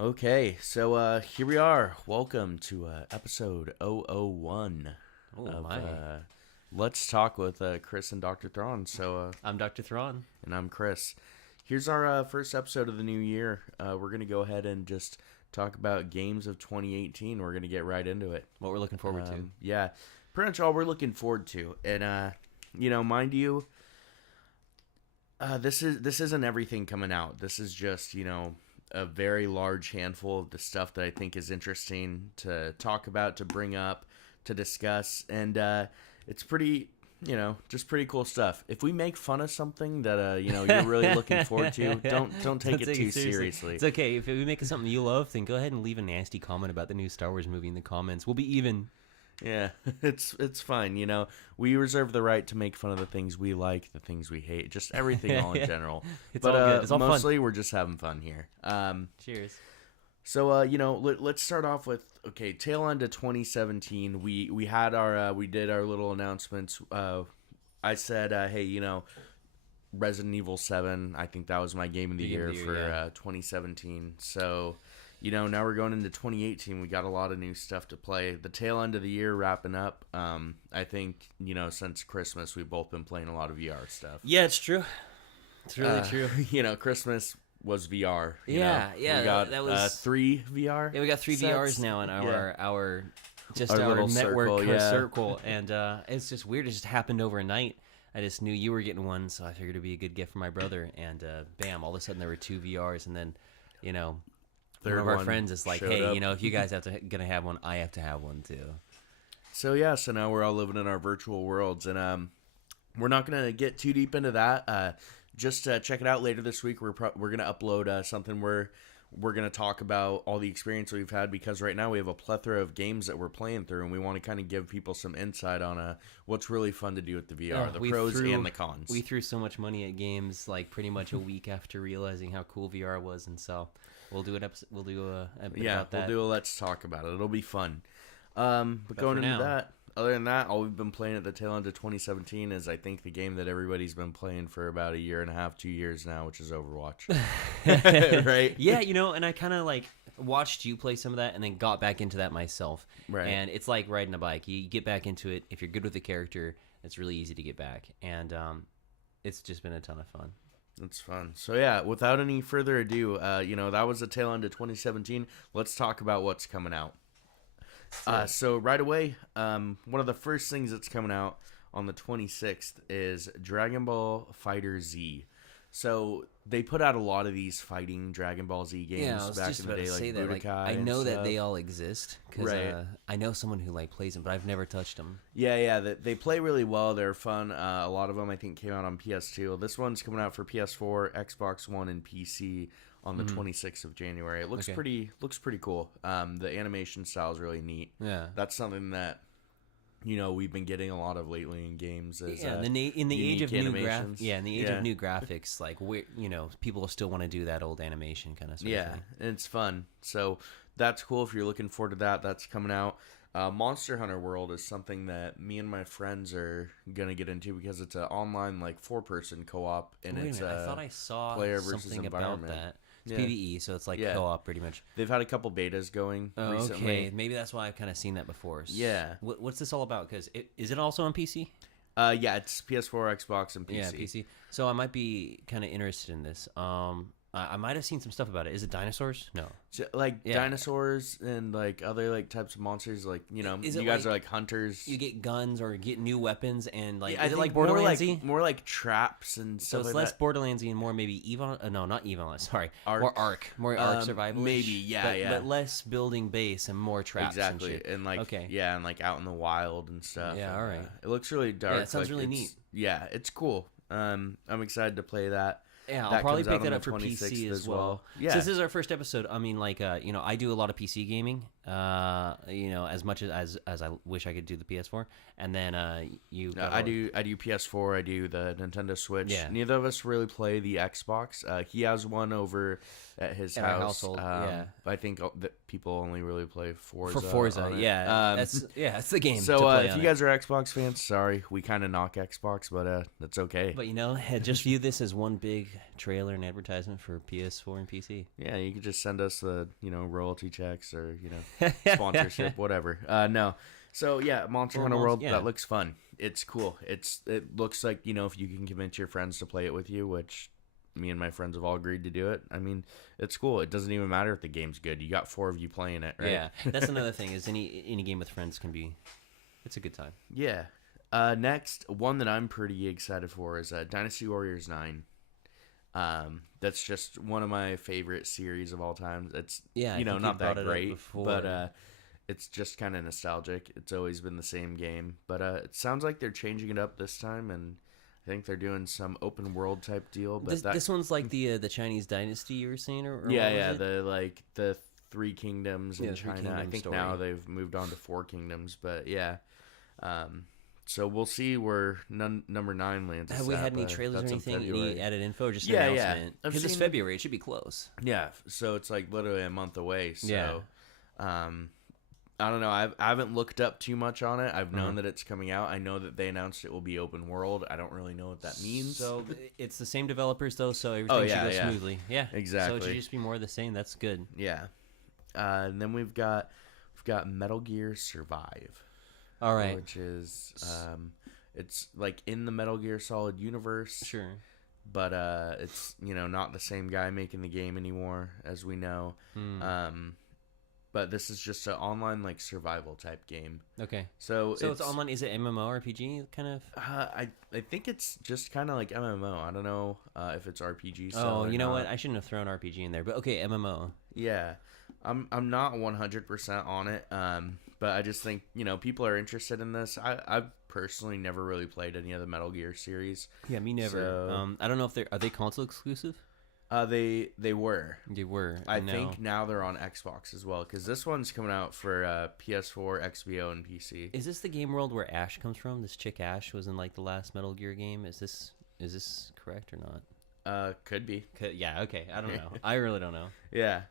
Okay, so here we are. Welcome to episode 001 Oh of my! Let's Talk with Chris and Dr. Thrawn. I'm Dr. Thrawn. And I'm Chris. Here's our first episode of the new year. We're going to go ahead and just talk about games of 2018. We're going to get right into it. What we're looking forward to. Yeah, pretty much all we're looking forward to. And, mind you, this isn't everything coming out. This is just, a very large handful of the stuff that I think is interesting to talk about, to bring up, to discuss, and it's pretty, just pretty cool stuff. If we make fun of something that you're really looking forward to, don't take it too seriously. It's okay if we make something you love, then go ahead and leave a nasty comment about the new Star Wars movie in the comments. We'll be even. Yeah, it's fine. We reserve the right to make fun of the things we like, the things we hate, just everything all in general. It's all good. It's all mostly fun. We're just having fun here. Cheers. So let's start off with tail end of 2017. We had our we did our little announcements. I said, hey, Resident Evil 7. I think that was my game of the year for 2017. So. Now we're going into 2018. We got a lot of new stuff to play. The tail end of the year wrapping up. I think, since Christmas, we've both been playing a lot of VR stuff. Yeah, it's true. It's really true. Christmas was VR. Yeah. We got that was 3 VR. Yeah, we got 3 sets. VRs now in our Our little circle, network circle, and it's just weird. It just happened overnight. I just knew you were getting one, so I figured it'd be a good gift for my brother. And bam! All of a sudden there were 2 VRs, and then one of our friends is like, hey, if you guys gonna have one, I have to have one too. So now we're all living in our virtual worlds, and we're not gonna get too deep into that. Just check it out later this week. We're gonna upload something where we're gonna talk about all the experience we've had, because right now we have a plethora of games that we're playing through, and we want to kind of give people some insight on what's really fun to do with the VR, the pros and the cons. We threw so much money at games like pretty much a week after realizing how cool VR was, and so. We'll do an episode. We'll do a bit about that. We'll do a Let's Talk about it. It'll be fun. But going into that, other than that, all we've been playing at the tail end of 2017 is, I think, the game that everybody's been playing for about 1.5 years, 2 years now, which is Overwatch. Right? Yeah, and I kind of watched you play some of that and then got back into that myself. Right. And it's like riding a bike. You get back into it. If you're good with the character, it's really easy to get back. And it's just been a ton of fun. It's fun. So without any further ado, that was the tail end of 2017. Let's talk about what's coming out. So right away, one of the first things that's coming out on the 26th is Dragon Ball Fighter Z. So they put out a lot of these fighting Dragon Ball Z games back in the day, like Budokai. I know that they all exist because right. I know someone who plays them, but I've never touched them. Yeah, they play really well. They're fun. A lot of them I think came out on PS2. This one's coming out for PS4, Xbox One, and PC on the 26th of January. It looks pretty cool. The animation style is really neat. Yeah, that's something that. We've been getting a lot of lately in games. In the age of new graphics, people still want to do that old animation kind of stuff. Yeah, and it's fun. So that's cool if you're looking forward to that. That's coming out. Monster Hunter World is something that me and my friends are gonna get into because it's an online 4-person co-op, and I thought I saw player versus something environment. About that. It's PvE, so it's co-op pretty much. They've had a couple betas going recently. Okay, maybe that's why I've kind of seen that before. Yeah. What's this all about? Because is it also on PC? It's PS4, Xbox, and PC. Yeah, PC. So I might be kind of interested in this. I might have seen some stuff about it. Is it dinosaurs? No. So, dinosaurs and other types of monsters. You guys are hunters. You get guns or get new weapons and I is it think Borderlandsy? More like traps and stuff. So it's less Borderlandsy and more maybe Evon. No, not Evon. Sorry, Ark. More Ark. More Ark survival. Maybe, yeah. But less building base and more traps. Exactly, and shit. and out in the wild and stuff. Yeah, all right. It looks really dark. Yeah, it sounds really neat. Yeah, it's cool. I'm excited to play that. Yeah, I'll probably pick that up for PC as well. Yeah. So this is our first episode. I mean, I do a lot of PC gaming. As much as I wish I could do the PS4, and then I do PS4. I do the Nintendo Switch. Yeah. Neither of us really play the Xbox. He has one over at his house. Our household. Yeah. I think that people only really play Forza. For Forza, yeah. That's the game. So if you guys are Xbox fans, sorry, we kind of knock Xbox, but that's okay. But just view this as one big trailer and advertisement for PS4 and PC. Yeah, you could just send us the royalty checks or sponsorship, whatever. No, so yeah, Monster Hunter World, that looks fun. It's cool. It looks like if you can convince your friends to play it with you, which me and my friends have all agreed to do it. I mean, it's cool. It doesn't even matter if the game's good. You got 4 of you playing it, right? Yeah, that's another thing. Is any game with friends can be, it's a good time. Yeah. Next, one that I'm pretty excited for is Dynasty Warriors 9. That's just one of my favorite series of all time. It's not that great, but it's just kind of nostalgic. It's always been the same game, but it sounds like they're changing it up this time, and I think they're doing some open world type deal. But this one's like the Chinese dynasty you were saying, or the 3 kingdoms in China. I think now they've moved on to 4 kingdoms, but yeah. So we'll see where number 9 lands. Have we had any trailers or anything? Any added info? Or just an announcement? Because it's February, it should be close. Yeah, so it's like literally a month away. So, I don't know. I haven't looked up too much on it. I've known that it's coming out. I know that they announced it will be open world. I don't really know what that means. So it's the same developers though, so everything should go smoothly. Yeah, exactly. So it should just be more of the same. That's good. Yeah. And then we've got Metal Gear Survive. All right. Which is it's like in the Metal Gear Solid universe. Sure. But it's not the same guy making the game anymore, as we know. But this is just an online like survival type game. Okay. So it's online. Is it MMORPG kind of? I think it's just kind of like MMO. I don't know if it's RPG. Oh, you know what? I shouldn't have thrown RPG in there, but okay, MMO. Yeah, I'm not 100% on it. But I just think people are interested in this. I've personally never really played any of the Metal Gear series. Yeah, me never. So, I don't know if are they console exclusive? They were. They were. I think now they're on Xbox as well, because this one's coming out for PS4, XBO, and PC. Is this the game world where Ash comes from? This chick Ash was in like the last Metal Gear game. Is this correct or not? Could be. Yeah. Okay. I don't know. I really don't know. Yeah.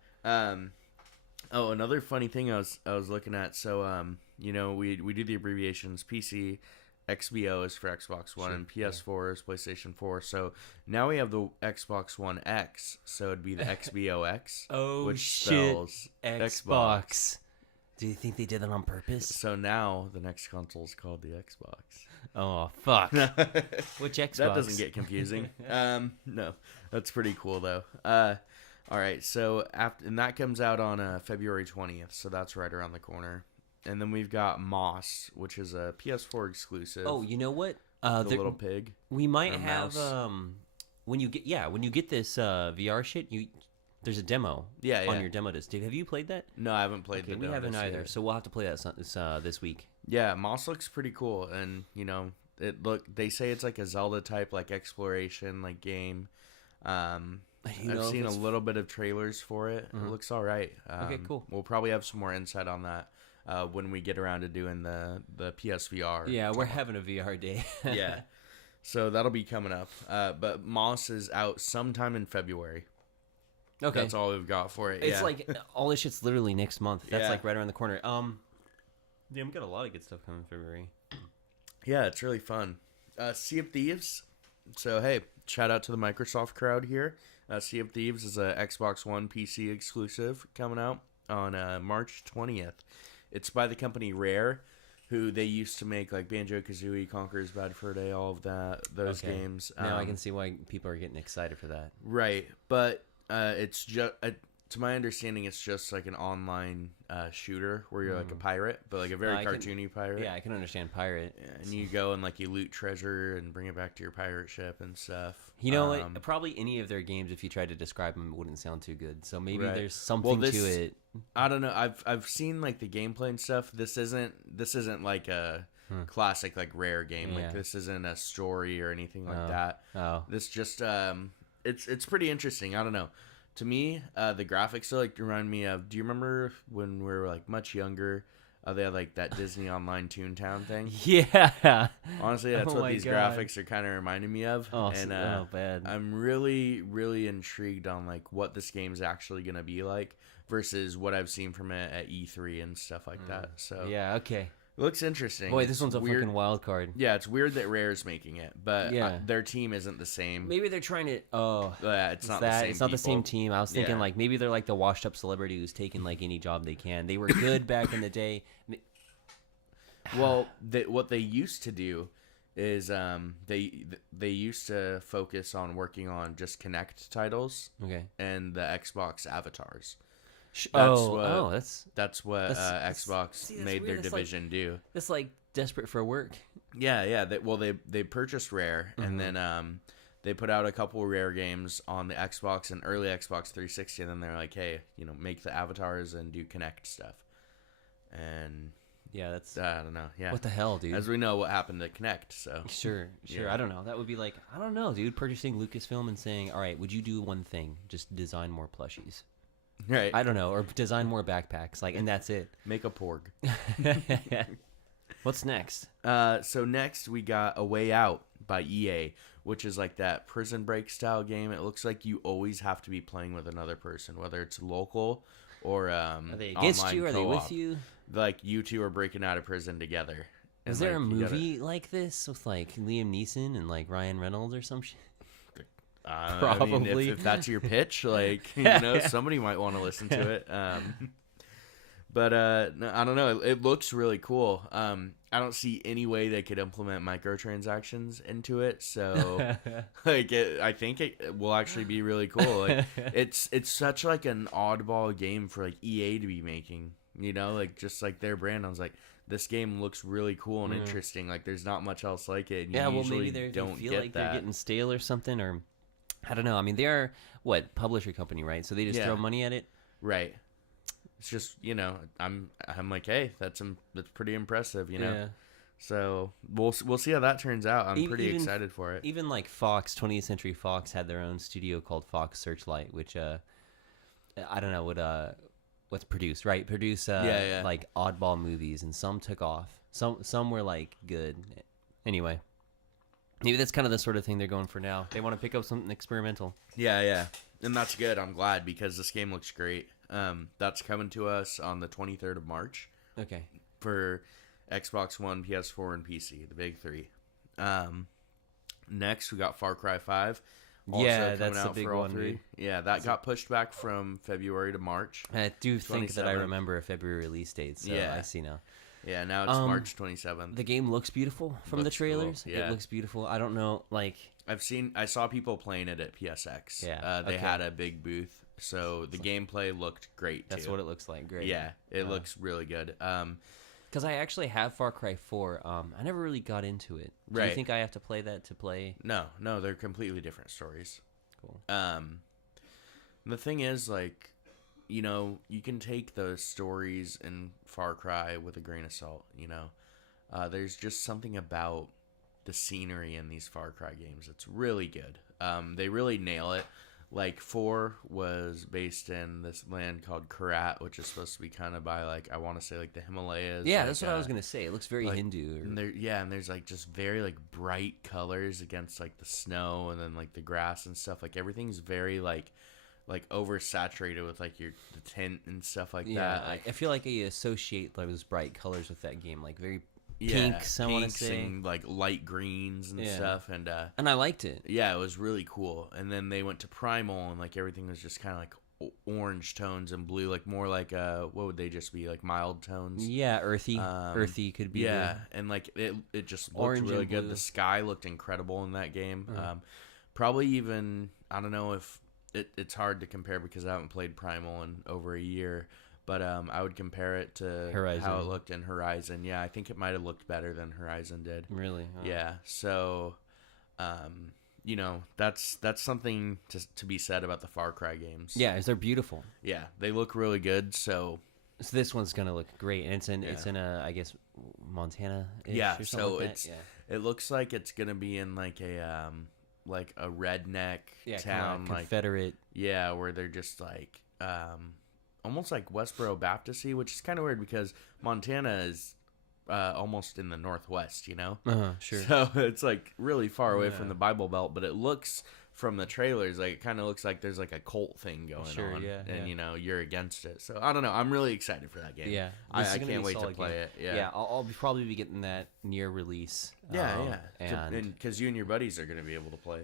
Oh, another funny thing I was looking at. So we do the abbreviations. PC, XBO is for Xbox One, and PS4 is PlayStation 4. So now we have the Xbox One X, so it'd be the XBOX. Oh, which shit. spells Xbox. Do you think they did that on purpose? So now the next console is called the Xbox. Oh, fuck. Which Xbox? That doesn't get confusing. No, that's pretty cool though. All right, so and that comes out on February 20th, so that's right around the corner. And then we've got Moss, which is a PS4 exclusive. Oh, you know what? The little pig. We might have when you get this VR shit, there's a demo. On your demo disc. Have you played that? No, I haven't played. We haven't either. So we'll have to play that this week. Yeah, Moss looks pretty cool, and they say it's like a Zelda type like exploration like game. I've seen a little bit of trailers for it. It looks all right. Okay, cool. We'll probably have some more insight on that when we get around to doing the PSVR. Yeah, we're having a VR day. Yeah. So that'll be coming up. But Moss is out sometime in February. Okay. That's all we've got for it. It's like all this shit's literally next month. That's like right around the corner. Yeah, we got a lot of good stuff coming in February. Yeah, it's really fun. Sea of Thieves. So, hey, shout out to the Microsoft crowd here. Sea of Thieves is a Xbox One PC exclusive coming out on March 20th. It's by the company Rare, who they used to make like Banjo-Kazooie, Conker's Bad Fur Day, all of those games. Now I can see why people are getting excited for that. Right, but it's just... to my understanding, it's just like an online shooter where you're like a pirate, but like a very cartoony pirate. Yeah, I can understand pirate. Yeah, and you go and like you loot treasure and bring it back to your pirate ship and stuff. You know, probably any of their games, if you tried to describe them, wouldn't sound too good. So maybe there's something to it. I don't know. I've seen like the gameplay and stuff. This isn't like a classic like Rare game. Like this isn't a story or anything like that. Oh, this just it's pretty interesting. I don't know. To me, the graphics remind me of. Do you remember when we were like much younger? They had like that Disney Online Toontown thing. Yeah. Honestly, that's what these graphics are kind of reminding me of. Oh, and bad. I'm really, really intrigued on like what this game's actually gonna be like versus what I've seen from it at E3 and stuff like that. So yeah, okay. It looks interesting. Boy, this one's a fucking wild card. Yeah, it's weird that Rare's making it, but their team isn't the same. Maybe they're trying to. Oh, it's not the same. It's not the same team. I was thinking like maybe they're like the washed-up celebrity who's taking like any job they can. They were good back in the day. Well, what they used to do is they used to focus on working on just Kinect titles, and the Xbox avatars. That's what Xbox made their division do. It's like desperate for work. Yeah. They purchased Rare, and then they put out a couple Rare games on the Xbox and early Xbox 360, and then they're like, hey, make the avatars and do Kinect stuff. And yeah, that's I don't know. Yeah, what the hell, dude? As we know, what happened to Kinect. So sure. Yeah. I don't know. That would be like, I don't know, dude. Purchasing Lucasfilm and saying, all right, would you do one thing? Just design more plushies. Right. I don't know, or design more backpacks, like, and that's it. Make a porg. What's next? So next we got A Way Out by EA, which is like that Prison Break style game. It looks like you always have to be playing with another person, whether it's local or are they against you? Are they with you? Like you two are breaking out of prison together. Is there a movie like this with like Liam Neeson and like Ryan Reynolds or some shit? Probably. I mean, if that's your pitch, like, somebody might want to listen to it. But I don't know. It looks really cool. I don't see any way they could implement microtransactions into it. So, I think it will actually be really cool. Like, it's such like an oddball game for like EA to be making. Like just like their brand. I was like, this game looks really cool and interesting. Like, there's not much else like it. And maybe they feel like they're getting stale or something, or I don't know. I mean, they are publisher company, right? So they just throw money at it, right? It's just I'm like, hey, that's pretty impressive, Yeah. So we'll see how that turns out. I'm pretty excited for it. Even like Fox, 20th Century Fox had their own studio called Fox Searchlight, which I don't know what's produced, right? Produce like oddball movies, and some took off. Some were like good. Anyway. Maybe that's kind of the sort of thing they're going for now. They want to pick up something experimental. Yeah. And that's good. I'm glad because this game looks great. That's coming to us on the 23rd of March. Okay. For Xbox One, PS4, and PC, the big three. Next, we got Far Cry 5. Also that's the big one. Dude. Yeah, that got pushed back from February to March. I do think that I remember a February release date, so I see now. Yeah, now it's March 27th. The game looks beautiful from the trailers. Cool. Yeah. It looks beautiful. I don't know, like I saw people playing it at PSX. Yeah, they had a big booth, so the gameplay looked great. That's what it looks like. Great. Yeah, it looks really good. Because I actually have Far Cry 4. I never really got into it. Do you think I have to play that to play? No, they're completely different stories. Cool. The thing is, like, you can take the stories in Far Cry with a grain of salt, There's just something about the scenery in these Far Cry games. It's really good. They really nail it. Like, 4 was based in this land called Karat, which is supposed to be kind of by, like, I want to say, like, the Himalayas. Yeah, that's what I was going to say. It looks very Hindu. And there's, like, just very, like, bright colors against, like, the snow and then, like, the grass and stuff. Like, everything's very, like oversaturated with like the tint and stuff like that. Like, I feel like I associate those bright colors with that game, like very pinks. I want to say, and like light greens and stuff, and I liked it. Yeah, it was really cool. And then they went to Primal, and like everything was just kind of like orange tones and blue, like more like what would they just be, like mild tones? Yeah, earthy. Earthy could be. Yeah, and like it just looked really good. The sky looked incredible in that game. Probably even, I don't know if. It's hard to compare because I haven't played Primal in over a year, but I would compare it to Horizon. How it looked in Horizon. Yeah, I think it might have looked better than Horizon did. Really? Oh. Yeah. So, that's something to be said about the Far Cry games. Yeah, they're beautiful. Yeah, they look really good. So this one's gonna look great, and it's in a I guess Montana. Yeah. So it looks like it's gonna be in like a redneck town, like Confederate. Where they're just like almost like Westboro Baptist-y, which is kind of weird because Montana is almost in the northwest, Sure. So it's like really far away from the Bible Belt, but it looks from the trailers, like it kind of looks like there's like a cult thing going on, and you know you're against it. So I don't know. I'm really excited for that game. Yeah, I can't wait to play it. Yeah, I'll probably be getting that near release. And because you and your buddies are going to be able to play.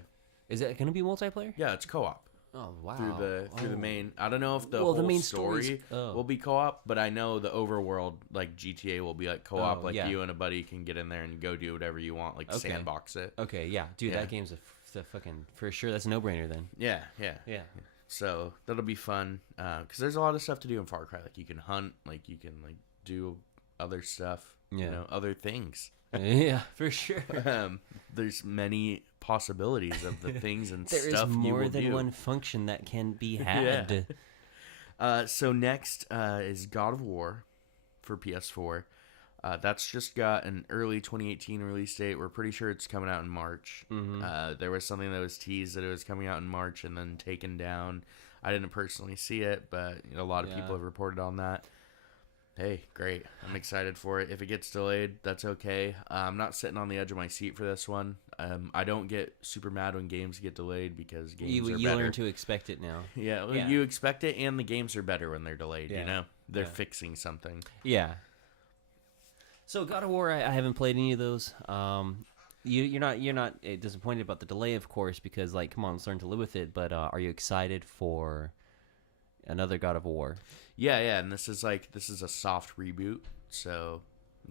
Is it going to be multiplayer? Yeah, it's co-op. Oh wow! Through the main. I don't know if the whole main story will be co-op, but I know the overworld, like GTA, will be like co-op. You and a buddy can get in there and go do whatever you want, like sandbox it. Okay, yeah, dude, that game's a fucking for sure. That's a no-brainer then. Yeah. So that'll be fun because there's a lot of stuff to do in Far Cry. Like you can hunt, like you can like do other stuff, you know, other things. Yeah, for sure. There's many possibilities of the things and there stuff is you more will than do. one function that can be had. So next is God of War for PS4. That's just got an early 2018 release date. We're pretty sure it's coming out in March. There was something that was teased that it was coming out in March and then taken down. I didn't personally see it, but a lot of people have reported on that. Hey, great. I'm excited for it. If it gets delayed, that's okay. I'm not sitting on the edge of my seat for this one. I don't get super mad when games get delayed because games are better. You learn to expect it now. Yeah, you expect it, and the games are better when they're delayed, you know? They're fixing something. Yeah. So God of War, I haven't played any of those. You're not disappointed about the delay, of course, because, like, come on, let's learn to live with it, but are you excited for another God of War? Yeah, and this is a soft reboot, so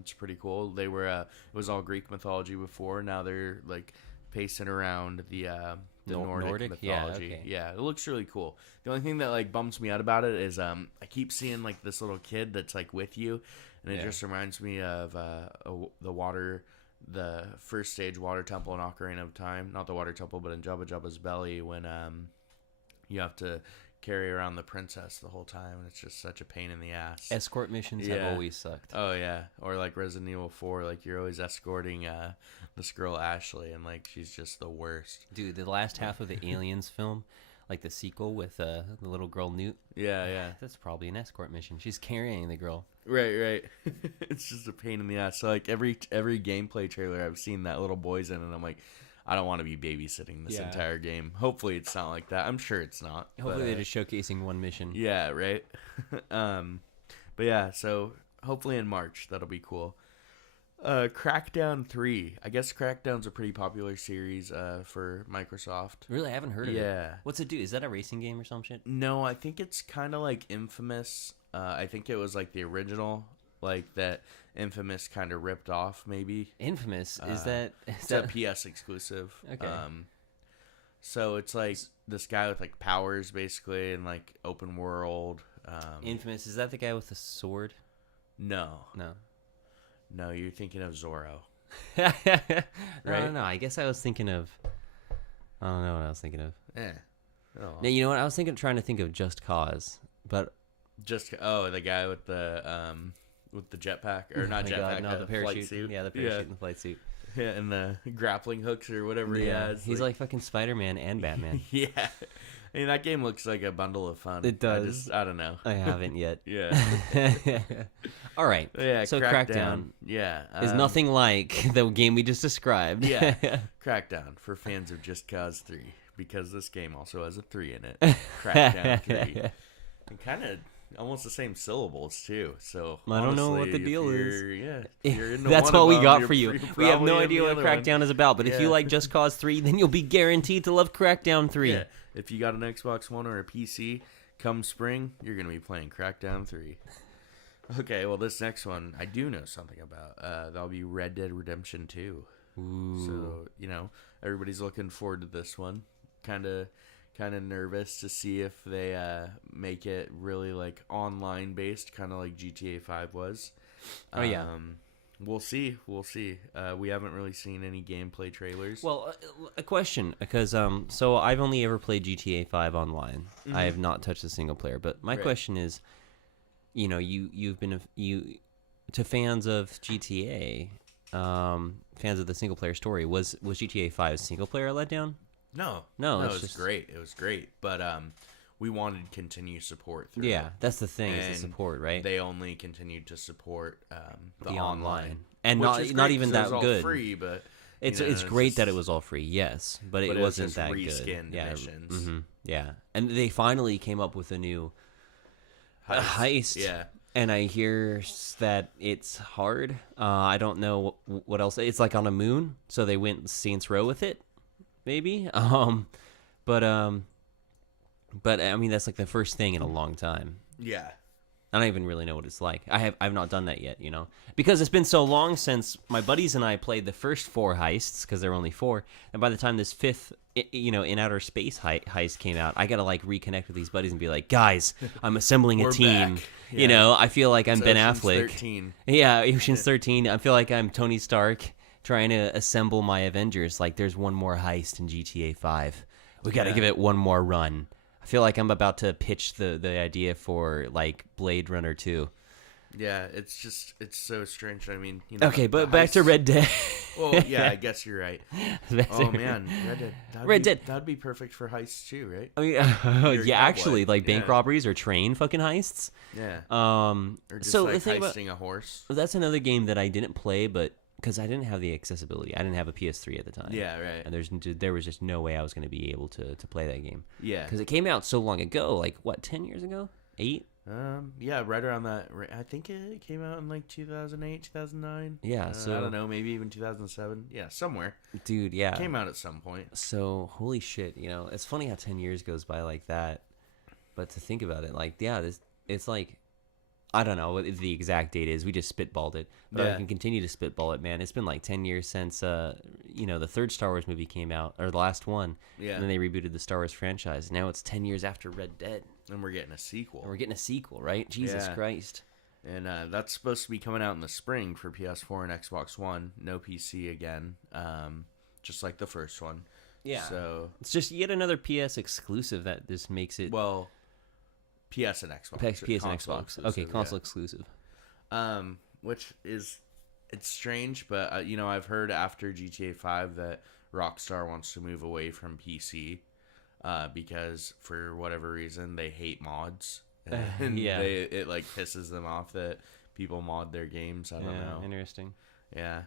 it's pretty cool. They were it was all Greek mythology before. Now they're like pacing around the Nordic mythology. Yeah, it looks really cool. The only thing that like bums me out about it is I keep seeing like this little kid that's like with you, and it just reminds me of the first stage water temple in Ocarina of Time. Not the water temple, but in Jabba Jabba's belly when you have to carry around the princess the whole time, and it's just such a pain in the ass. Escort missions have always sucked. Oh yeah, or like Resident Evil 4, like you're always escorting this girl Ashley, and like she's just the worst. Dude, the last half of the Aliens film, like the sequel with the little girl Newt. Yeah. That's probably an escort mission. She's carrying the girl. Right. It's just a pain in the ass. So like every gameplay trailer I've seen that little boy's in, and I'm like, I don't want to be babysitting this entire game. Hopefully it's not like that. I'm sure it's not. Hopefully they're just showcasing one mission. Yeah, right? But yeah, so hopefully in March, that'll be cool. Crackdown 3. I guess Crackdown's a pretty popular series for Microsoft. Really? I haven't heard of it. Yeah. What's it do? Is that a racing game or some shit? No, I think it's kind of like Infamous. I think it was like the original, like that Infamous kind of ripped off, maybe. Infamous? Is that a PS exclusive. Okay. So it's like this guy with like powers, basically, and like open world. Infamous, is that the guy with the sword? No, you're thinking of Zorro. Right? I don't know. I guess I was thinking of. I don't know what I was thinking of. Yeah. Oh. Now, you know what? I was trying to think of Just Cause, but the guy with the jetpack, or not jetpack, no, the parachute. Flight suit. Yeah, the parachute and the flight suit. Yeah, and the grappling hooks or whatever he has. He's like fucking Spider-Man and Batman. Yeah. I mean, that game looks like a bundle of fun. It does. I don't know. I haven't yet. Yeah. All right. Yeah, so Crackdown is nothing like the game we just described. Yeah. Crackdown for fans of Just Cause 3, because this game also has a 3 in it. Crackdown 3. And kind of almost the same syllables too. So I don't know what the deal is. Yeah, you're into that's one what we of got them, for you. We have no idea what Crackdown is about, but if you like Just Cause 3, then you'll be guaranteed to love Crackdown 3. Yeah. If you got an Xbox One or a PC, come spring, you're going to be playing Crackdown 3. Okay, well, this next one I do know something about. That'll be Red Dead Redemption 2. Ooh. So, everybody's looking forward to this one. Kind of nervous to see if they make it really like online based, kind of like GTA 5 was. Oh yeah. We'll see. We haven't really seen any gameplay trailers. Well, a question, because so I've only ever played GTA 5 online. Mm-hmm. I have not touched the single player. But my question is, you've been to fans of GTA, fans of the single player story. Was GTA 5 single player a letdown? No, it was great. It was great, but we wanted continued support. Yeah, that's the thing, is the support, right? They only continued to support the online, and not even that all good. Free, but It's great that it was all free, yes, but it wasn't just that good. reskinned missions. Yeah, and they finally came up with a new heist. Yeah. And I hear that it's hard. I don't know what else. It's like on a moon, so they went Saints Row with it, maybe. But I mean that's like the first thing in a long time. Yeah. I don't even really know what it's like. I've not done that yet, because it's been so long since my buddies and I played the first 4 heists, because there were only 4, and by the time this 5th, in outer space heist came out, I gotta like reconnect with these buddies and be like, guys, I'm assembling a team. Yeah. I feel like I'm Ben Ocean's Affleck. 13. Yeah, Ocean's 13. I feel like I'm Tony Stark trying to assemble my Avengers. Like there's one more heist in GTA 5. We gotta give it one more run. I feel like I'm about to pitch the idea for like Blade Runner 2. Yeah, it's so strange. I mean, okay, but back to Red Dead. Well, yeah, I guess you're right. Oh man, Red Dead. That'd be perfect for heists too, right? I mean, yeah, actually, like bank robberies or train fucking heists. Yeah. Or just so like heisting heisting a horse. That's another game that I didn't play, but because I didn't have the accessibility, I didn't have a PS3 at the time. Yeah, right. And there was just no way I was going to be able to play that game. Yeah. Because it came out so long ago, like what, 10 years ago? 8? Yeah, right around that. I think it came out in like 2008, 2009. Yeah, so I don't know, maybe even 2007. Yeah, somewhere. Dude, yeah. It came out at some point. So, holy shit, it's funny how 10 years goes by like that. But to think about it, like, yeah, it's like, I don't know what the exact date is. We just spitballed it. But I can continue to spitball it, man. It's been like 10 years since, the 3rd Star Wars movie came out, or the last one. Yeah. And then they rebooted the Star Wars franchise. Now it's 10 years after Red Dead. And we're getting a sequel. Right? Jesus Christ. And that's supposed to be coming out in the spring for PS4 and Xbox One. No PC again. Just like the first one. Yeah. So it's just yet another PS exclusive that just makes it... Well... PS and Xbox. PS and Xbox. Okay, console exclusive. Which is, it's strange, but I've heard after GTA 5 that Rockstar wants to move away from PC, because for whatever reason they hate mods, and it like pisses them off that people mod their games. I don't know. Interesting. Yeah.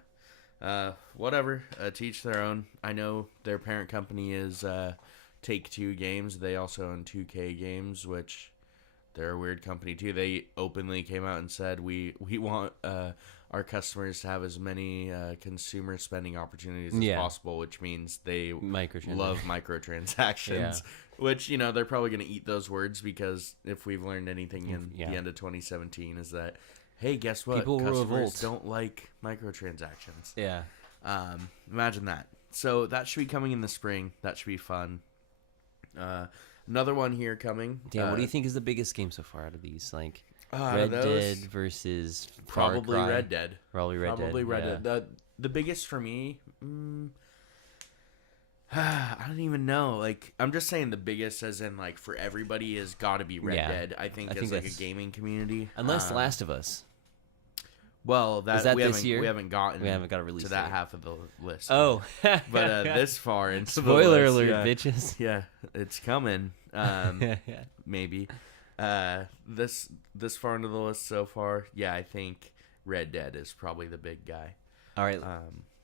Whatever. To each their own. I know their parent company is Take-Two Games. They also own 2K Games, which. They're a weird company too. They openly came out and said we want our customers to have as many consumer spending opportunities as possible, which means they love microtransactions. Which they're probably going to eat those words, because if we've learned anything in the end of 2017 is that, hey, guess what? People customers don't like microtransactions. Yeah. Imagine that. So that should be coming in the spring. That should be fun. Another one here coming. Damn, what do you think is the biggest game so far out of these? Like Red Dead versus probably Red Dead. Probably Red Dead. The biggest for me, I don't even know. Like, I'm just saying the biggest, as in like for everybody, has got to be Red Dead. I think as like a gaming community, unless Last of Us. Well, is that this year? We haven't got a release to that half of the list. Oh, but this far into spoiler the list, alert, bitches. Yeah, it's coming. Maybe this far into the list so far. Yeah, I think Red Dead is probably the big guy. All right.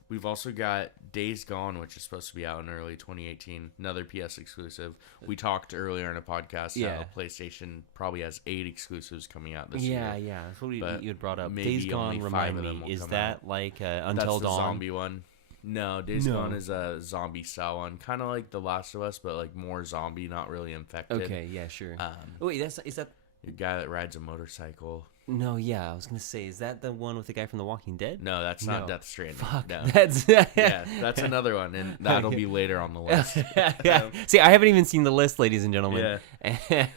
We've also got Days Gone, which is supposed to be out in early 2018. Another PS exclusive. We talked earlier in a podcast how PlayStation probably has 8 exclusives coming out this year. Yeah. That's what you had brought up. Days Gone, remind me, is that like Until Dawn? That's the zombie one. No, Days Gone is a zombie style one. Kind of like The Last of Us, but like more zombie, not really infected. Okay, yeah, sure. Wait, is that... a guy that rides a motorcycle. No, yeah, I was gonna say, is that the one with the guy from The Walking Dead? No, that's not Death Stranding. Fuck, no. that's that's another one, and that'll be later on the list. See, I haven't even seen the list, ladies and gentlemen. Yeah.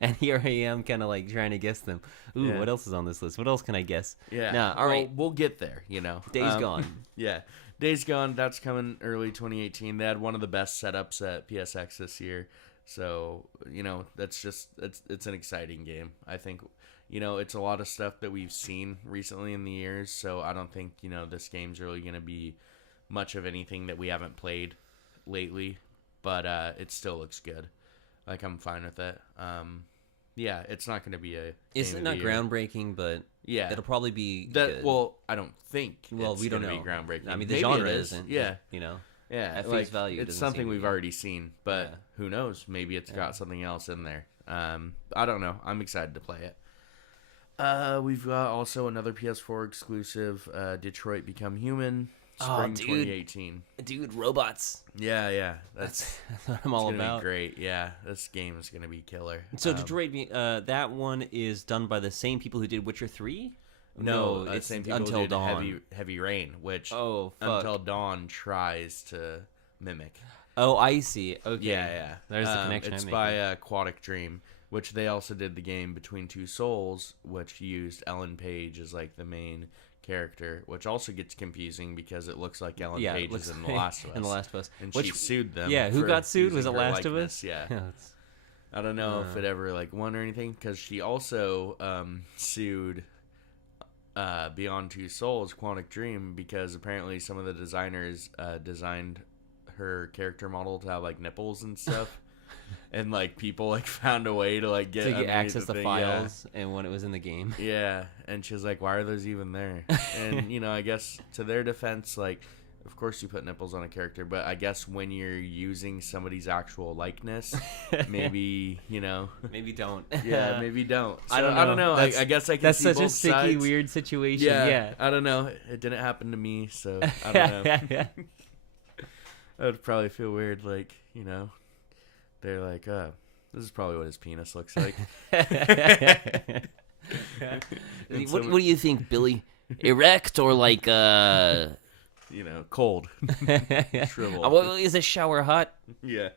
And here I am, kind of like trying to guess them. Ooh, what else is on this list? What else can I guess? Yeah. Nah, all right, we'll get there. Days Gone. Yeah, Days Gone. That's coming early 2018. They had one of the best setups at PSX this year. So, it's an exciting game. I think, it's a lot of stuff that we've seen recently in the years. So I don't think, this game's really going to be much of anything that we haven't played lately. But it still looks good. Like, I'm fine with it. Yeah, it's not going to be a. It's not groundbreaking, but yeah, it'll probably be that. good. Well, I don't think. Well, we don't know. Be groundbreaking. I mean, the Maybe genre it is. isn't. Yeah, you know. yeah. At face value, it's something we've already seen, but who knows? Maybe it's got something else in there. I don't know. I'm excited to play it. We've got also another PS4 exclusive, Detroit Become Human, spring 2018. Dude, robots. Yeah. That's what I'm all about. Be great. Yeah, this game is gonna be killer. So Detroit, that one is done by the same people who did Witcher 3. No, it's same people Until who did Dawn. Heavy Rain, which fuck. Until Dawn tries to mimic. Oh, I see. Okay. Yeah. There's the connection. It's by Aquatic Dream, which they also did the game Between Two Souls, which used Ellen Page as like the main character, which also gets confusing because it looks like Ellen Page is in The Last of Us. In The Last of Us. And she sued them. Yeah, who got sued? Was it Last of Us? Yeah. I don't know if it ever like won or anything, because she also sued Beyond Two Souls, Quantic Dream, because apparently some of the designers designed her character model to have like nipples and stuff. And like people like found a way to like get access the files, and when it was in the game. Yeah, and she was like, "Why are those even there?" And I guess to their defense, like, of course you put nipples on a character, but I guess when you're using somebody's actual likeness, maybe maybe don't. Yeah, maybe don't. So, I don't know. I guess I can. That's see such both a sticky, sides. weird situation. Yeah, I don't know. It didn't happen to me, so I don't know. I would probably feel weird, like they're like, "Oh, this is probably what his penis looks like." What do you think, Billy? Erect or like cold, shriveled? Is the shower hot? Yeah.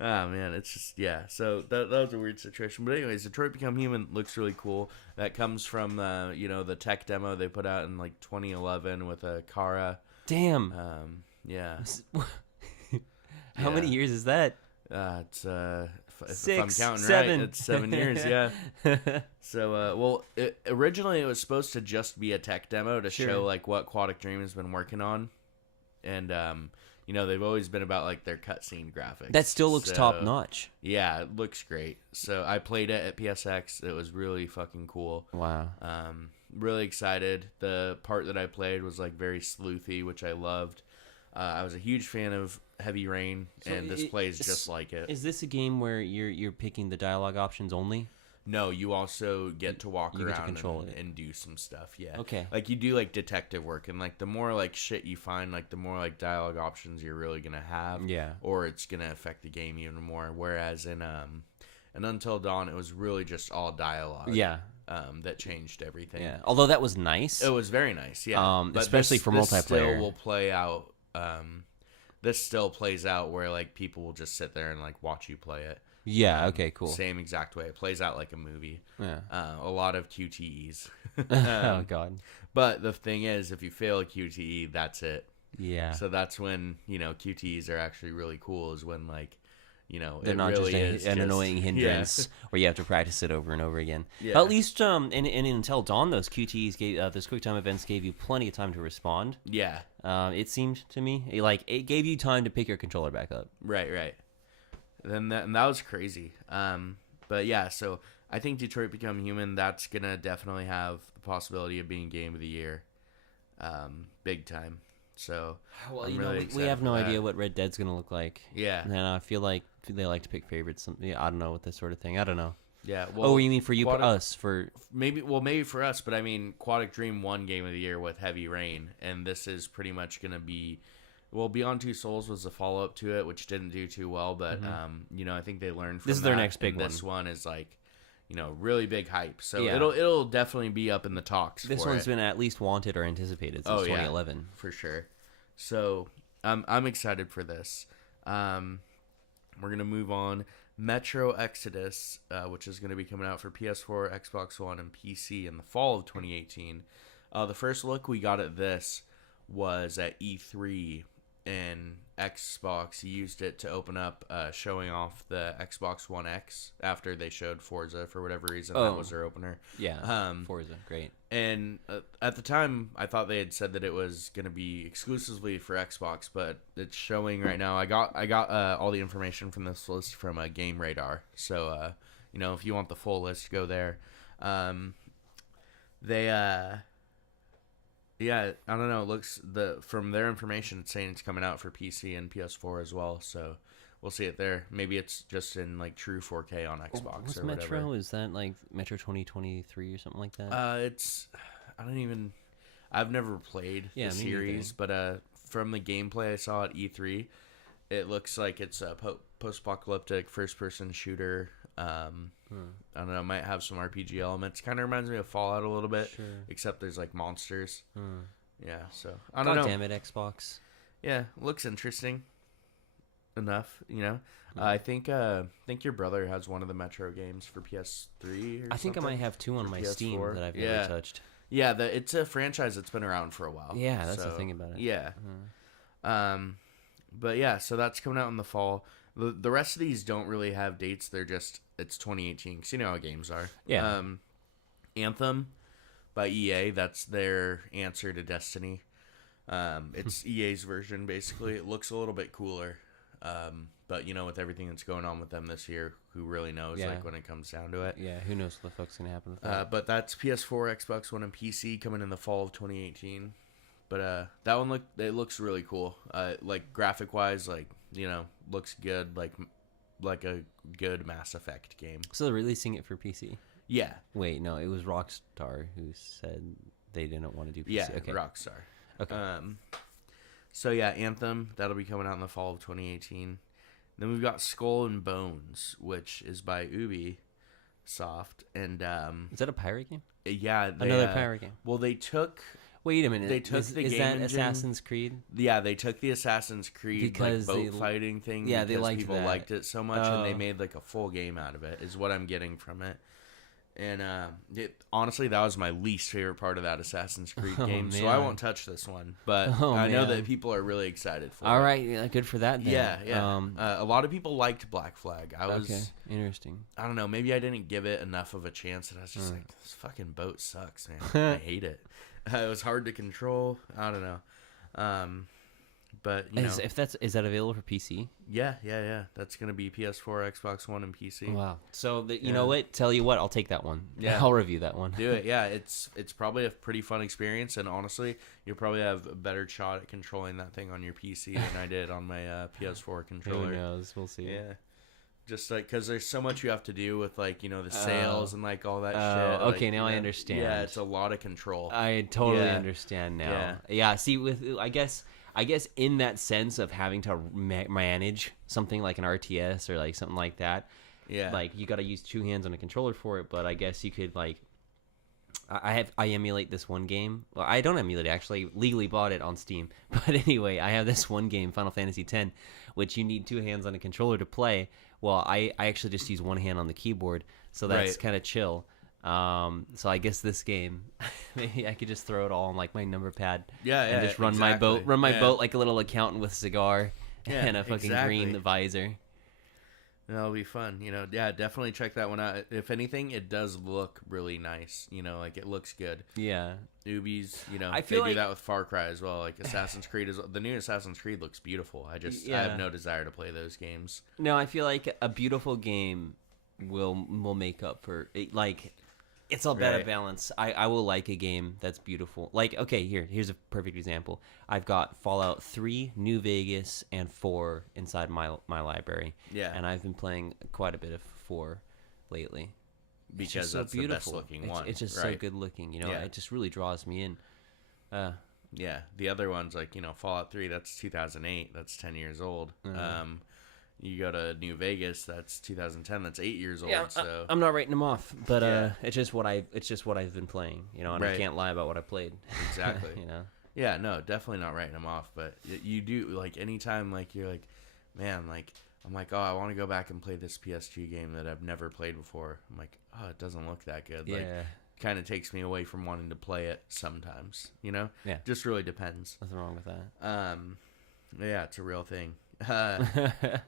Oh man, it's just So that was a weird situation, but anyways, Detroit Become Human looks really cool. That comes from the tech demo they put out in like 2011 with Kara. Damn. Yeah. How many years is that? It's if 6, I'm counting 7. right, it's 7 years. Yeah. So originally it was supposed to just be a tech demo to show like what Quantic Dream has been working on, and they've always been about like their cutscene graphics. That still looks top notch. Yeah, it looks great. So I played it at PSX. It was really fucking cool. Wow. Really excited. The part that I played was like very sleuthy, which I loved. I was a huge fan of Heavy Rain, and this plays just like it. Is this a game where you're picking the dialogue options only? No, you also get to walk around control and do some stuff. Yeah. Okay. Like you do like detective work, and like the more like shit you find, like the more like dialogue options you're really gonna have. Yeah. Or it's gonna affect the game even more. Whereas in Until Dawn, it was really just all dialogue. Yeah. That changed everything. Yeah. Although that was nice. It was very nice. Yeah. But especially for multiplayer. Still will play out. This still plays out where like people will just sit there and like watch you play it. Yeah. Okay. Cool. Same exact way. It plays out like a movie. Yeah. A lot of QTEs. Oh God. But the thing is, if you fail a QTE, that's it. Yeah. So that's when QTEs are actually really cool. Is when like they're not really just an annoying hindrance where you have to practice it over and over again. Yeah. But at least in Until Dawn, those QTEs those quick time events gave you plenty of time to respond. Yeah. It seemed to me it gave you time to pick your controller back up. Right. And that was crazy. But yeah, so I think Detroit Become Human, that's gonna definitely have the possibility of being Game of the Year, big time. So I'm really we have no idea what Red Dead's gonna look like. Yeah, and I feel like they like to pick favorites. I don't know with this sort of thing. I don't know. Yeah. Well, you mean for you, us, for maybe for us, but I mean, Quantic Dream won Game of the Year with Heavy Rain, and this is pretty much gonna be. Well, Beyond Two Souls was a follow up to it, which didn't do too well, but I think they learned from this is their next big one. This one is like, really big hype. So it'll definitely be up in the talks. This one's been at least wanted or anticipated since 2011 for sure. So I'm excited for this. We're gonna move on. Metro Exodus, which is going to be coming out for PS4, Xbox One, and PC in the fall of 2018. The first look we got at this was at E3, and Xbox used it to open up showing off the Xbox One X after they showed Forza for whatever reason. That was their opener. Yeah, Forza, great. And at the time, I thought they had said that it was going to be exclusively for Xbox, but it's showing right now. I got all the information from this list from Game Radar, so if you want the full list, go there. They yeah, I don't know. It looks from their information, it's saying it's coming out for PC and PS4 as well. So we'll see it there. Maybe it's just in like true 4K on Xbox What's or Metro? whatever. Is that like Metro 2023 or something like that? I've never played the series, but from the gameplay I saw at E3, it looks like it's a post-apocalyptic first-person shooter. I don't know, might have some RPG elements. Kind of reminds me of Fallout a little bit, except there's like monsters. Yeah, so I don't know. God damn it, Xbox. Yeah, looks interesting enough, I think your brother has one of the Metro games for PS3 or I think I might have two on my PS4. Steam that I've never touched. Yeah, it's a franchise that's been around for a while. Yeah, that's the thing about it. Yeah. But yeah, so that's coming out in the fall. The rest of these don't really have dates. They're just, it's 2018, because you know how games are. Yeah. Anthem by EA, that's their answer to Destiny. It's EA's version, basically. It looks a little bit cooler. But, with everything that's going on with them this year, who really knows, when it comes down to it. Yeah, who knows what the fuck's going to happen with that. But that's PS4, Xbox One, and PC coming in the fall of 2018. But that one, it looks really cool. Like, graphic-wise, looks good, like a good Mass Effect game. So they're releasing it for PC? Yeah. Wait, no, it was Rockstar who said they didn't want to do PC. Yeah, okay. Rockstar. Okay. So yeah, Anthem, that'll be coming out in the fall of 2018. Then we've got Skull and Bones, which is by Ubisoft, and is that a pirate game? Yeah, another pirate game. Well, they took. Wait a minute. They took the is game that engine, Assassin's Creed? Yeah, they took the Assassin's Creed because boat fighting thing. Yeah, because they liked people that. liked it so much, and they made like a full game out of it. Is what I'm getting from it. And honestly, that was my least favorite part of that Assassin's Creed game. So I won't touch this one, but I know that people are really excited for it. All right, yeah, good for that then. Yeah. A lot of people liked Black Flag. Okay, interesting. I don't know. Maybe I didn't give it enough of a chance, and I was just like, this fucking boat sucks, man. I hate it. It was hard to control. I don't know. But is that available for PC? Yeah. That's gonna be PS4, Xbox One, and PC. Wow. So you know what? Tell you what, I'll take that one. Yeah, I'll review that one. Do it. Yeah, it's probably a pretty fun experience, and honestly, you'll probably have a better shot at controlling that thing on your PC than I did on my PS4 controller. Who knows? We'll see. Yeah. Just because there's so much you have to do with the sails and all that shit. Okay, now I understand. Yeah, it's a lot of control. I totally understand now. Yeah. See, I guess in that sense of having to manage something like an RTS or something like that. Yeah. You got to use two hands on a controller for it, but I guess you could I emulate this one game. Well, I don't emulate it. I actually legally bought it on Steam. But anyway, I have this one game, Final Fantasy X, which you need two hands on a controller to play. Well, I actually just use one hand on the keyboard, so that's kind of chill. So I guess this game, maybe I could just throw it all on my number pad. And just run my boat like a little accountant with a cigar and a fucking green visor. That'll be fun. Yeah, definitely check that one out. If anything, it does look really nice. It looks good. Yeah. Ubi's, they do that with Far Cry as well. Assassin's Creed the new Assassin's Creed looks beautiful. I have no desire to play those games. No, I feel like a beautiful game will make up for it. It's all about a balance. I will like a game that's beautiful. Okay, here's a perfect example. I've got Fallout 3, New Vegas, and 4 inside my library. Yeah. And I've been playing quite a bit of 4 lately. Because that's the best looking one. It's just so good looking, It just really draws me in. Yeah, the other ones Fallout 3, that's 2008. That's 10 years old. You go to New Vegas, that's 2010. That's 8 years old. Yeah, so I'm not writing them off, but it's just what I've been playing, and I can't lie about what I played. Exactly. Yeah, no, definitely not writing them off, but you do anytime you're man, I'm oh, I want to go back and play this PSG game that I've never played before. I'm oh, it doesn't look that good. Yeah. Kind of takes me away from wanting to play it sometimes. Yeah. Just really depends. Nothing wrong with that. Yeah, it's a real thing.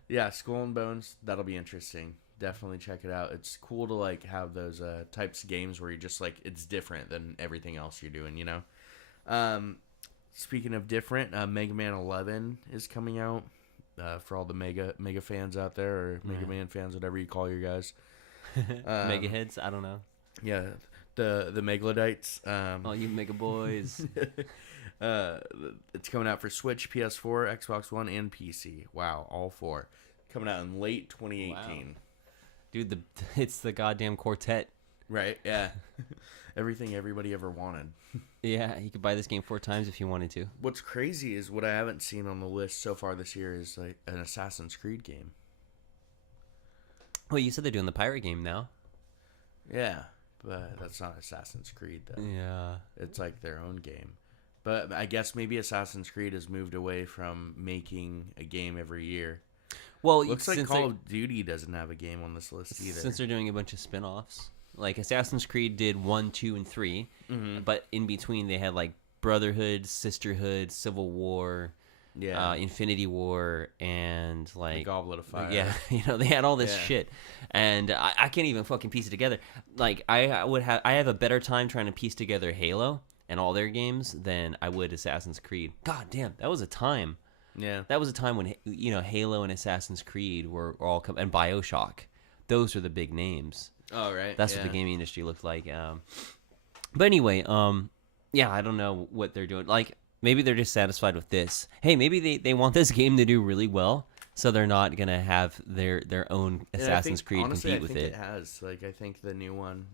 Yeah, Skull and Bones, that'll be interesting. Definitely check it out. It's cool to have those types of games where you just it's different than everything else you're doing, Speaking of different, Mega Man 11 is coming out for all the Mega fans out there, or Mega Man fans, whatever you call your guys. Mega heads. I don't know. Yeah, the Megalodites. Oh, you mega boys. It's coming out for Switch, PS4, Xbox One, and PC. Wow, all 4 coming out in late 2018. Wow. Dude, it's the goddamn quartet. Right? Yeah. Everything everybody ever wanted. Yeah, you could buy this game 4 times if you wanted to. What's crazy is what I haven't seen on the list so far this year is like an Assassin's Creed game. Well, you said they're doing the pirate game now. Yeah, but that's not Assassin's Creed though. Yeah. It's like their own game. But I guess maybe Assassin's Creed has moved away from making a game every year. Well, looks like Call of Duty doesn't have a game on this list either. Since they're doing a bunch of spin-offs. Like Assassin's Creed did 1, 2, and 3, but in between they had like Brotherhood, Sisterhood, Civil War, Infinity War, and like the Goblet of Fire. Yeah, they had all this shit, and I can't even fucking piece it together. Like I have a better time trying to piece together Halo and all their games than I would Assassin's Creed. God damn, that was a time. Yeah, that was a time when Halo and Assassin's Creed were all and BioShock. Those are the big names. Oh, right. That's what the gaming industry looked like. But anyway, I don't know what they're doing. Like, maybe they're just satisfied with this. Hey, maybe they want this game to do really well, so they're not going to have their own Assassin's Creed compete with it. It has. Like, I think the new one,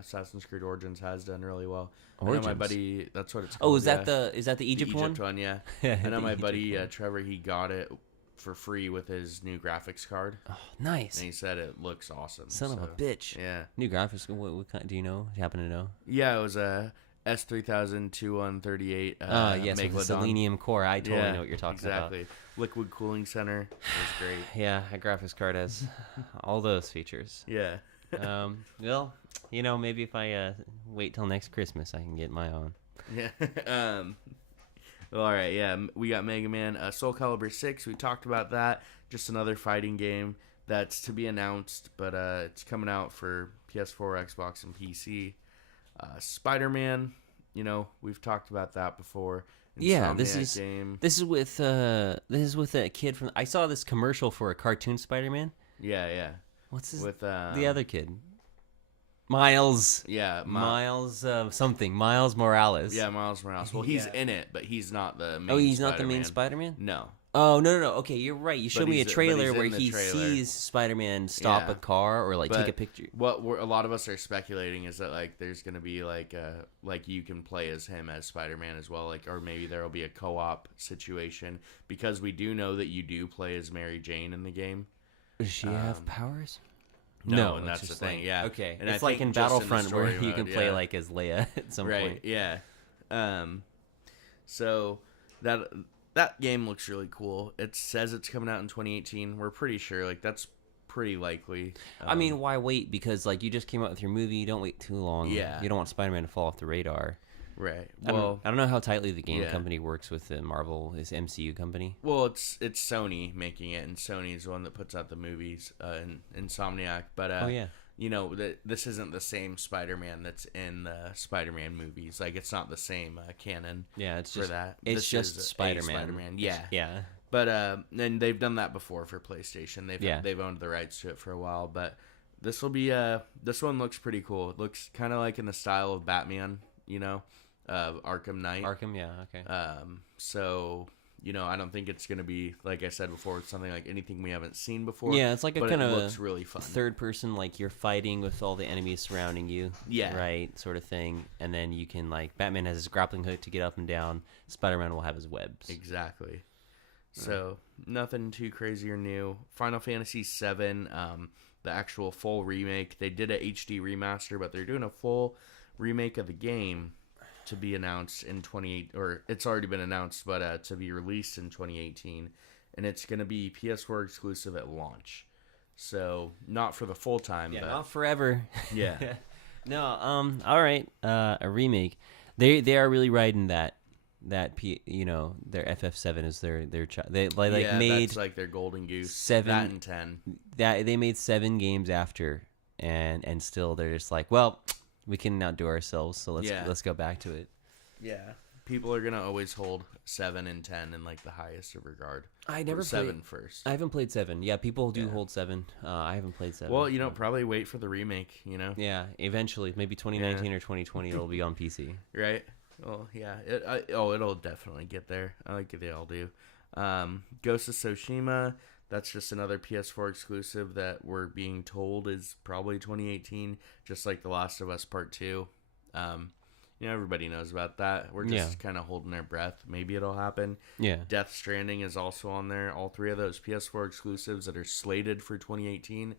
Assassin's Creed Origins, has done really well. Origins? I know my buddy, that's what it's called. Oh, is that the Egypt one? The Egypt one, yeah. I know my buddy, Trevor, he got it for free with his new graphics card. Oh, nice. And he said it looks awesome. Son of a bitch. Yeah. New graphics. What kind, do you know? Do you happen to know? Yeah, it was a S3000-2138 yes, with the Selenium core. I totally know what you're talking about. Exactly. Liquid cooling center. It was great. Yeah, a graphics card has all those features. Yeah. Well, maybe if I wait till next Christmas, I can get my own. Yeah. All right, yeah, we got Mega Man, Soul Calibur 6. We talked about that. Just another fighting game that's to be announced, but it's coming out for PS4, Xbox, and PC. Spider-Man, we've talked about that before. Yeah, this is with a kid from. I saw this commercial for a cartoon Spider-Man. Yeah. What's his with the other kid? Miles. Yeah, Miles something. Miles Morales. Yeah, Miles Morales. Well, he's in it, but he's not the main. Oh, he's not the main Spider-Man? No. Oh, no. Okay, you're right. You showed me a trailer where he sees Spider-Man stop a car or take a picture. What a lot of us are speculating is that there's going to be like you can play as him as Spider-Man as well, or maybe there will be a co-op situation, because we do know that you do play as Mary Jane in the game. Does she have powers? No, and that's the thing. Yeah. Okay. And it's like in Battlefront where you can play as Leia at some point. Right. Yeah. So that game looks really cool. It says it's coming out in 2018. We're pretty sure. That's pretty likely. I mean, why wait? Because you just came out with your movie. You don't wait too long. Yeah. You don't want Spider-Man to fall off the radar. Right. Well, I don't know how tightly the game company works with the Marvel, his MCU company. Well, it's Sony making it, and Sony's the one that puts out the movies, Insomniac. But this isn't the same Spider-Man that's in the Spider-Man movies. It's not the same canon. Yeah, it's for just that. It's just Spider-Man. Spider-Man. Yeah. Yeah. But and they've done that before for PlayStation. They've owned the rights to it for a while. But this will be this one looks pretty cool. It looks kind of like in the style of Batman. Arkham Knight. Arkham, yeah, okay. So, I don't think it's going to be, like I said before, it's something like anything we haven't seen before. Yeah, it's like a kind of looks really fun. Third person, you're fighting with all the enemies surrounding you. Yeah. Right, sort of thing. And then you can, Batman has his grappling hook to get up and down. Spider-Man will have his webs. Exactly. So, nothing too crazy or new. Final Fantasy VII, the actual full remake. They did a HD remaster, but they're doing a full remake of the game to be announced in 28, or it's already been announced, but to be released in 2018, and it's going to be PS4 exclusive at launch. So not for the full time, but not forever. Yeah. No. All right. A remake. They are really riding that their FF7 is their child. They made that's their golden goose. 7 that and 10. That they made 7 games after, and still they're just well. We can outdo ourselves, so let's go back to it. Yeah. people are gonna always hold 7 and 10 in like the highest of regard. I never played 7 first. I haven't played 7. Yeah, people do hold 7. I haven't played 7. Well, probably wait for the remake. Yeah, eventually, maybe 2019 or 2020, it'll be on PC. Right. Well, yeah. It'll definitely get there. I like they all do. Ghost of Tsushima. That's just another PS4 exclusive that we're being told is probably 2018, just like The Last of Us Part 2. Everybody knows about that. We're just kind of holding our breath. Maybe it'll happen. Yeah. Death Stranding is also on there. All 3 of those PS4 exclusives that are slated for 2018.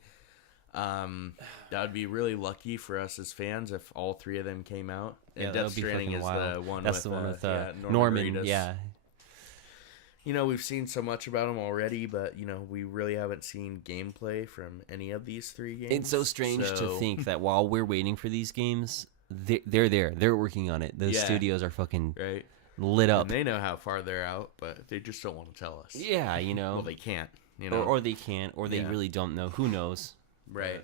That would be really lucky for us as fans if all 3 of them came out. And Death Stranding is the one That's with, the one with Norman. Reedus. Yeah. We've seen so much about them already, but, we really haven't seen gameplay from any of these 3 games. It's so strange to think that while we're waiting for these games, they're there. They're working on it. Those studios are fucking lit up. And they know how far they're out, but they just don't want to tell us. Yeah, Well, they can't. Or they can't, or they really don't know. Who knows? Right.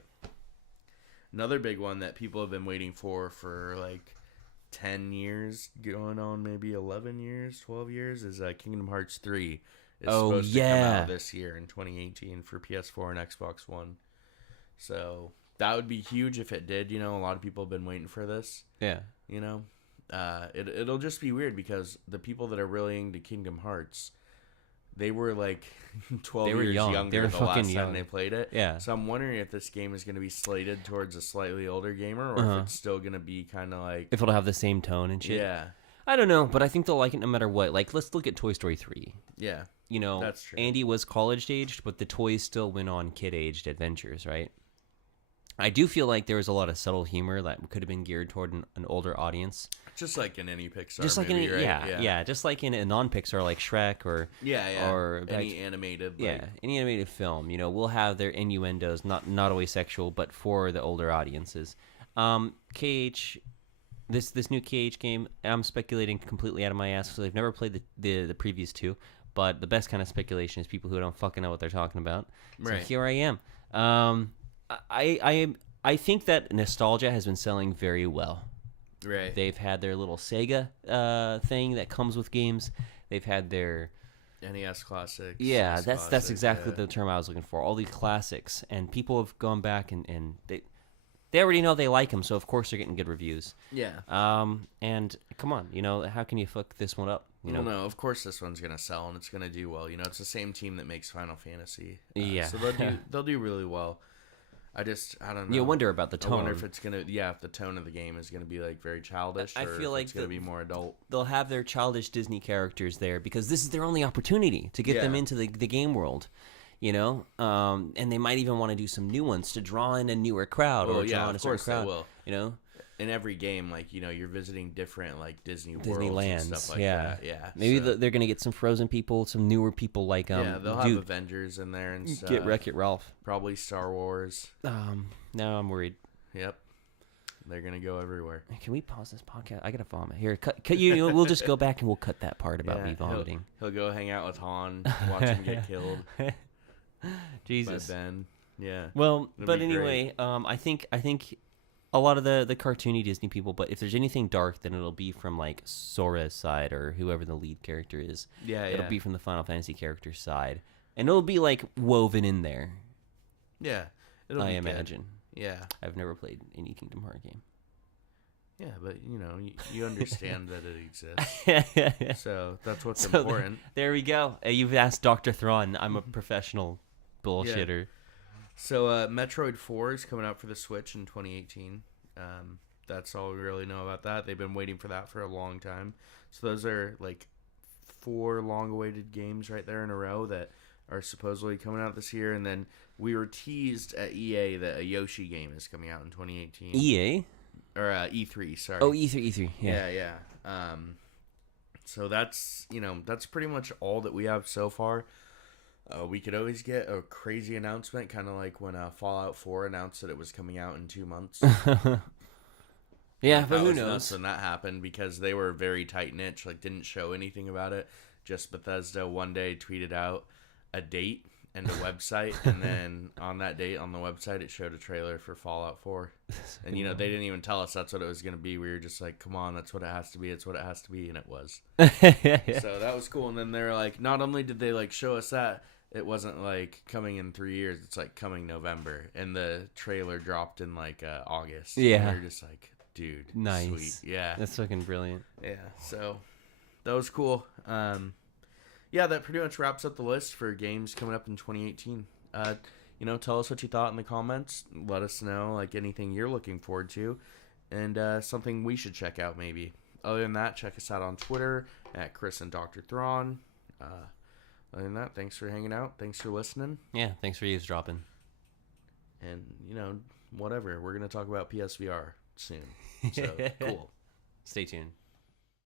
Another big one that people have been waiting for like 10 years, going on maybe 11 years, 12 years, is Kingdom Hearts 3. It's supposed to come out this year in 2018 for PS4 and Xbox One. So that would be huge if it did. A lot of people have been waiting for this. Yeah. It'll just be weird because the people that are really into Kingdom Hearts, they were like 12 years younger the last time they played it. Yeah. So I'm wondering if this game is going to be slated towards a slightly older gamer, or if it's still going to be kind of like... If it'll have the same tone and shit. Yeah. I don't know, but I think they'll like it no matter what. Like, let's look at Toy Story 3. Yeah. That's true. Andy was college-aged, but the toys still went on kid-aged adventures, right? I do feel like there was a lot of subtle humor that could have been geared toward an older audience. Just like in any Pixar movie, right? Yeah. Just like in a non-Pixar like Shrek or... Or any animated... any animated film. We'll have their innuendos, not always sexual, but for the older audiences. KH... This new KH game, I'm speculating completely out of my ass because I've never played the previous 2, but the best kind of speculation is people who don't fucking know what they're talking about. So here I am. I think that nostalgia has been selling very well. Right. They've had their little Sega thing that comes with games. They've had their NES classics. Yeah, that's exactly the term I was looking for. All these classics, and people have gone back and they already know they like them, so of course they're getting good reviews. Yeah. And come on, how can you fuck this one up? Well, no, of course this one's gonna sell and it's gonna do well. It's the same team that makes Final Fantasy. So they'll do really well. I don't know. You wonder about the tone. I wonder if it's gonna, if the tone of the game is gonna be like very childish. I feel like it's gonna be more adult. They'll have their childish Disney characters there because this is their only opportunity to get them into the game world. And they might even want to do some new ones to draw in a newer crowd or draw in a certain crowd. They will. In every game, you're visiting different Disney worlds Disneylands, and stuff like that. Yeah. Maybe they're gonna get some Frozen people, some newer people like they'll have Avengers in there and stuff. Get Wreck-It Ralph. Probably Star Wars. Now I'm worried. Yep. They're gonna go everywhere. Can we pause this podcast? I gotta vomit. Here, cut you. We'll just go back and we'll cut that part about me vomiting. He'll go hang out with Han, watch him get killed. Jesus. By Ben. Yeah. Well, but anyway, I think a lot of the cartoony Disney people, but if there's anything dark, then it'll be from Sora's side or whoever the lead character is. Yeah, It'll be from the Final Fantasy character's side, and it'll be woven in there. Yeah. I imagine. Good. Yeah. I've never played any Kingdom Hearts game. Yeah, but you understand that it exists. So that's what's important. There we go. You've asked Dr.Thrawn. I'm a professional bullshitter. Yeah. So Metroid 4 is coming out for the Switch in 2018. That's all we really know about that. They've been waiting for that for a long time. So those are 4 long-awaited games right there in a row that are supposedly coming out this year. And then we were teased at EA that a Yoshi game is coming out in 2018. EA? Or E3, sorry. Oh, E3, yeah. Yeah. So that's pretty much all that we have so far. We could always get a crazy announcement, kind of like when Fallout 4 announced that it was coming out in 2 months. Yeah, but who knows? When that happened, because they were very tight-knit, didn't show anything about it. Just Bethesda one day tweeted out a date, and a website, and then on that date on the website it showed a trailer for Fallout 4. And you know, they didn't even tell us that's what it was going to be. We were just like, come on, that's what it has to be. It's what it has to be, and it was. So that was cool. And then they're like, not only did they like show us that, it wasn't like coming in 3 years, it's like coming November, and the trailer dropped in like August. Yeah. And we were just like, dude, nice. Sweet. Yeah. That's fucking brilliant. Yeah. So that was cool. Yeah, that pretty much wraps up the list for games coming up in 2018. You know, tell us what you thought in the comments. Let us know, like, anything you're looking forward to, and something we should check out, maybe. Other than that, check us out on Twitter at Chris and Dr.Thrawn. Other than that, thanks for hanging out. Thanks for listening. Yeah, thanks for eavesdropping. And, you know, whatever. We're going to talk about PSVR soon. So, cool. Stay tuned.